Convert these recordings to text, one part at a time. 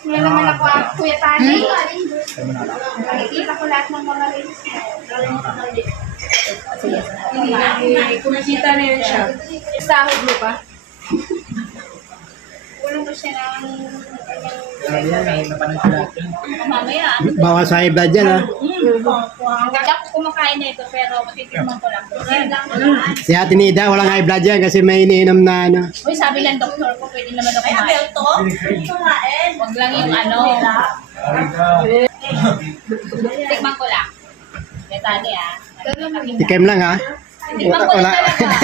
Ngayon naman ako, Kuya Tani. Nakikita ko lahat ng mga release mo. Kumikita na yun siya. Sahod mo pa? Kulang ko siya ng... Mamaya. Bawal sa high blood yan, ha? Hanggang ako kumakain na ito, pero matitigman ko lang. Si Ate Nida, walang high blood yan kasi may iniinom na ano. Uy, sabi ng doktor ko, pwede naman ako kumain. Huwag lang yung ano. Tikman ko lang. Kaya tani Tikim lang, ha? Tikman ko lang talaga.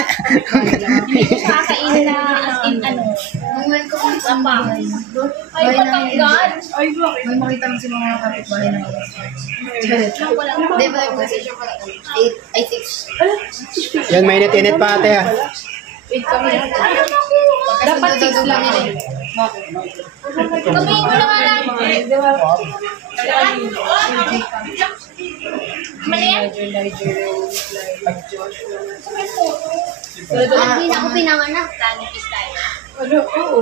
Hindi ko siya kakainin na as in ano. Lapang. Ay, patanggal. Ay, bakit? May makita lang si mga kapitbahay na ako. Tikman ko lang. Di ba, kasi siya pala. 8, ay 6. Yan, mainit-init pa, ate, ha? Dapat 6 lang yun. Tumingin mo na nga lang. Mali yan? Hindi na ako pinanganak. Tanipis tayo. Ano, oo.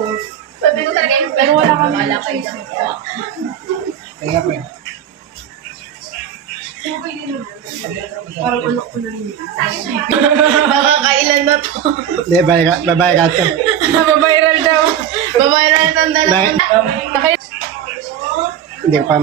Sabi ko talaga yung Pero wala kami wala kayo sa mukha. Kaya pa. Parang anak ko na rin. Nakakailan na to. Hindi, babae ka ito. Mababiral daw. Babiral ng dalawa. Bakit? Hindi ko pa